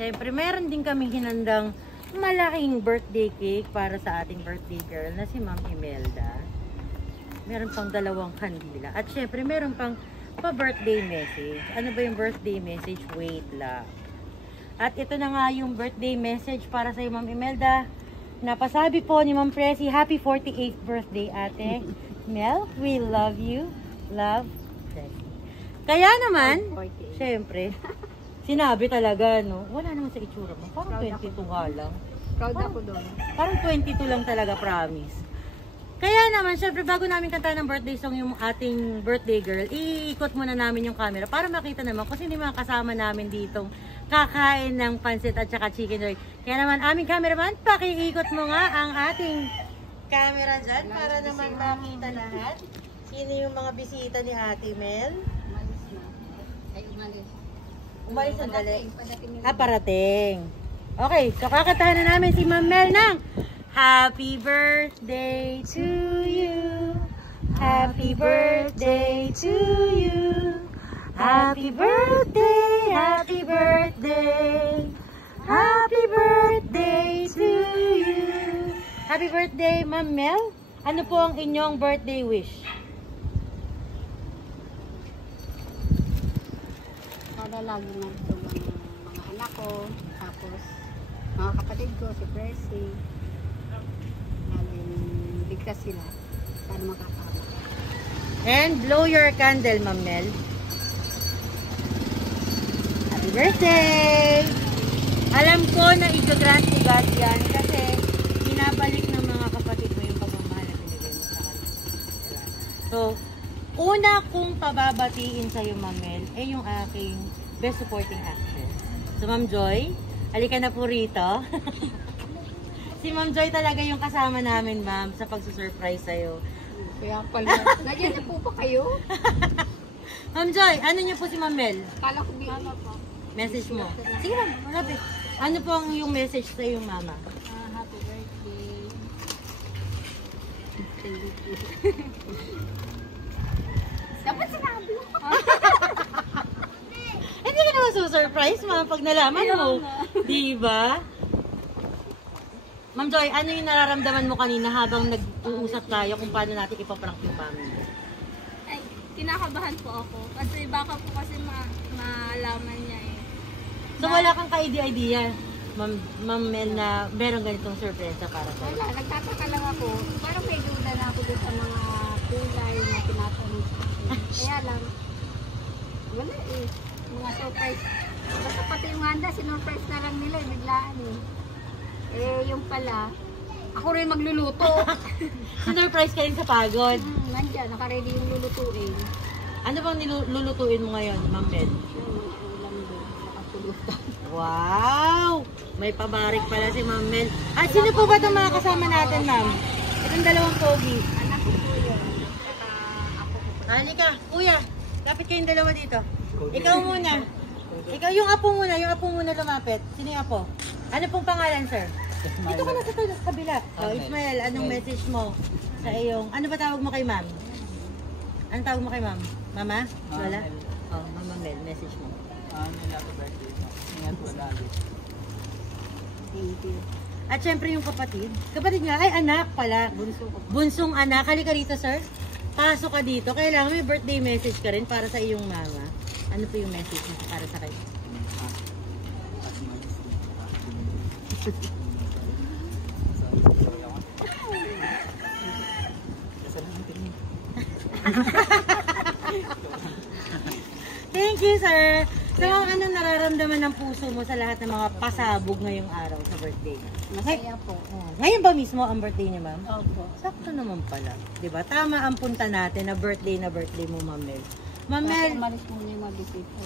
syempre, meron din kaming hinandang malaking birthday cake para sa ating birthday girl na si Ma'am Imelda. Meron pang 2 kandila. At syempre, meron pang pa-birthday message. Ano ba yung birthday message? Wait lang. At ito na nga yung birthday message para sa Ma'am Imelda. Napasabi po ni Ma'am Presi, happy 48th birthday, ate. Mel, we love you. Love, Presi. Kaya naman, syempre, sinabi talaga, no? Wala naman sa itsura mo. Parang 22 nga lang. Proud ako doon. Parang 22 lang talaga, promise. Kaya naman, syempre, bago namin kanta ng birthday song yung ating birthday girl, iikot muna namin yung camera para makita naman kung sino yung mga kasama namin ditong kakain ng pansit at saka chicken joy. Kaya naman, aming cameraman, pakiikot mo nga ang ating camera dyan para naman makita lahat. Sino yung mga bisita ni Ate Mel? Umalis na. Ay, umalis. Umalis sandali. Padating Ah, parating. Okay, so kakantahan na namin si Ma'am Mel ng Happy birthday to you. Happy birthday to you. Happy birthday, happy birthday. Happy birthday to you. Happy birthday, Ma'am Mel. Ano po ang inyong birthday wish? Sana lagi na ito mga anak ko. Tapos, mga kapatid ko, si Percy. Laging ligtas sila. Sana makakama. And blow your candle, Ma'am Mel. Happy birthday! Alam ko na i-grant ni God yan kasi binabalik ng mga kapatid mo yung pagmamahal na binigay mo sa kanila. So, una kong pababatiin sa'yo, Ma'am Mel, ay yung aking best supporting actress. So, Ma'am Joy, halika na po rito. Si Ma'am Joy talaga yung kasama namin, Ma'am, sa pagsusurprise sa'yo. Kaya pala. Nandiyan na po ba kayo? Ma'am Joy, ano niyo po si Ma'am Mel? Kala ko bigla po. Message mo. Sige, Ma'am, malapit. Ano po ang yung message sa iyong mama? Happy birthday. Dapat sinabi mo. Hindi ka naman susurprise, Ma'am, pag nalaman mo. Diba? Ma'am Joy, ano yung nararamdaman mo kanina habang nag-uusap tayo kung paano natin ipaprank yung family? Ay, kinakabahan po ako. Kasi baka po kasi malaman niya eh. So wala kang ka-idea, Ma'am Mel, na meron ganitong surpresa para sa'yo? Wala, nagtataka lang ako. Parang may duda na ako dun sa mga kulay na tinatanong. Kaya lang, wala eh. Mga surprise. Basta pati yung handa, sinurprise na lang nila, biglaan eh. Eh, yung pala, ako rin magluluto. Surprise ka rin sa pagod. Nandiyan, nakaready yung lulutuin. Ano bang nilulutuin mo ngayon, Ma'am Mel? Yung ulam doon, nakapulutan. Wow! May pabarik pala si Ma'am Mel. At sino po ba itong mga kasama natin, Ma'am? Itong 2 pogi. Anak ko po yun. Saka ako po. Halika, kuya. Lapit kayong 2 dito. Ikaw muna. Ikaw, yung apo muna lumapit. Sino yung apo? Ano pong pangalan, sir? Dito ka na sa kabila. Oh, Ismael, anong message mo sa iyong... Ano ba tawag mo kay ma'am? Anong tawag mo kay ma'am? Mama? Lola? Oh, Mama Mel, message mo. Happy birthday. Ingat po lagi. Thank you. At syempre yung kapatid. Kapatid nga, ay anak pala. Bunsong anak. Halika rito, sir. Pasok ka dito. Kailangan may birthday message ka rin para sa iyong mama. Ano po yung message mo para sa kayo? Thank you, sir. So, anong nararamdaman ng puso mo sa lahat ng mga pasabog ngayong araw sa birthday? Masaya po. Ngayon ba mismo ang birthday niya, ma'am? Opo. Sakto naman pala. 'Di ba? Tama ang punta natin na birthday mo, Ma'am Mel. Ma'am Mel, Umalis muna yung mabisita.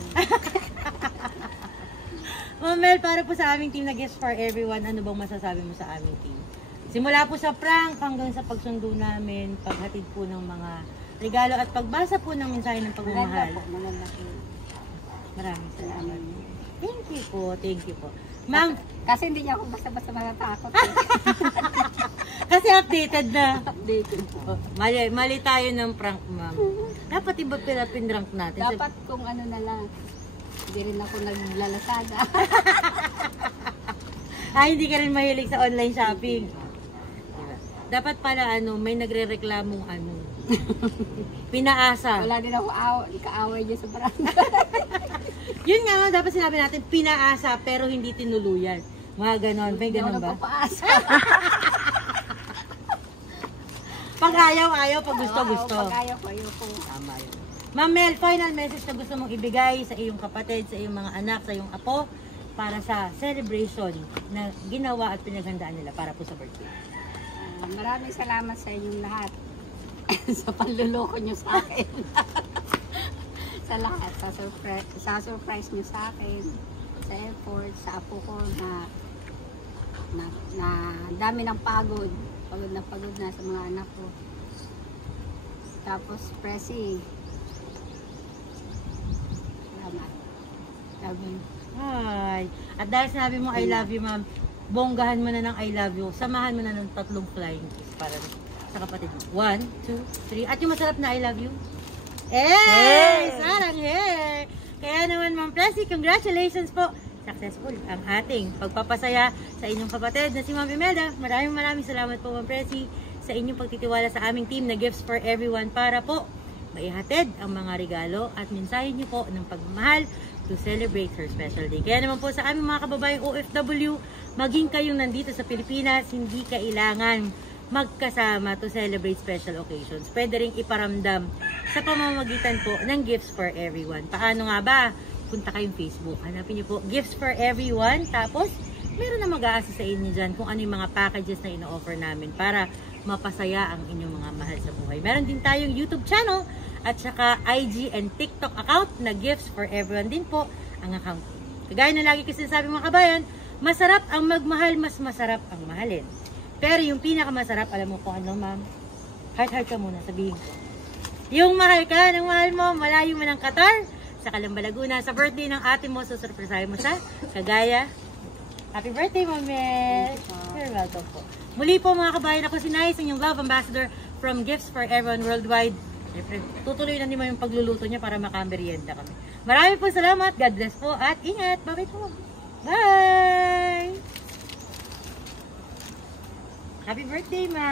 Ma'am Mel, para po sa aming team na Guest for Everyone, ano bang masasabi mo sa aming team? Simula po sa prank hanggang sa pagsundo namin, paghatid po ng mga regalo at pagbasa po ng mensahe ng pagmamahal. Maganda po. Maraming salamat. Thank you po, thank you po. Ma'am, Kasi hindi niya ako basta-basta matatakot. kasi updated na. Updated po. Oh, mali tayo ng prank, ma'am. Dapat iba pinrank natin. Dapat kung ano na lang. Hindi rin ako naglalasada. Hindi ka rin mahilig sa online shopping. Diba? Dapat pala may nagre-reklamong pinaasa. Wala din ako kaaway dyan sa barangay. Yun nga, dapat sinabi natin, pinaasa pero hindi tinuluyan. Mga ganon. May ganon ba? Papaasa. Pag ayaw, pag gusto. Pag ayaw ko, ayoko. Tama yun. Ma'am Mel, final message na gusto mong ibigay sa iyong kapatid, sa iyong mga anak, sa iyong apo, para sa celebration na ginawa at pinaghandaan nila para po sa birthday. Maraming salamat sa inyong lahat sa panluloko nyo sa akin. Sa lahat, sa surprise nyo sa akin, sa effort, sa apo ko na dami ng pagod na sa mga anak ko. Tapos, Presi, salamat. Love you. Hi. At dahil sinabi mo I love you, ma'am, bonggahan mo na ng I love you. Samahan mo na ng 3 flying kiss para sa kapatid mo. 1, 2, 3. At yung masarap na I love you. Hey! Sarang hey! Kaya naman, Ma'am Presi, congratulations po. Successful ang ating pagpapasaya sa inyong kapatid na si Ma'am Imelda. Maraming salamat po, Ma'am Presi, sa inyong pagtitiwala sa aming team na Gifts for Everyone para po maihatid ang mga regalo at mensahe niyo po ng pagmamahal to celebrate her special day. Kaya naman po sa aming mga kababayang OFW, maging kayong nandito sa Pilipinas, hindi kailangan magkasama to celebrate special occasions. Pwede ring iparamdam sa pamamagitan po ng Gifts for Everyone. Paano nga ba? Punta kayong Facebook. Hanapin niyo po Gifts for Everyone. Tapos, meron na mag-a-assist sa inyo dyan kung ano yung mga packages na ino-offer namin para mapasaya ang inyong mga mahal sa buhay. Meron din tayong YouTube channel at saka IG and TikTok account na Gifts for Everyone din po ang account. Kagaya na lagi kasi sabi mga kabayan, masarap ang magmahal, mas masarap ang mahalin. Pero yung pinakamasarap, alam mo kung ano, ma'am? Heart ka muna, sabihin ko. Yung mahal ka ng mahal mo, malayo mo ng Qatar, sa Calamba, Laguna, sa birthday ng ate mo, susurpresahin mo siya. Kagaya, happy birthday, Ma'am Mel! You're welcome po. Muli po mga kabayan, ako si Nice, inyong love ambassador from Gifts for Everyone Worldwide. Tutuloy na naman yung pagluluto niya para makamerienda kami. Maraming po salamat, God bless po, at ingat! Bye-bye po! Bye! Happy birthday, ma'am!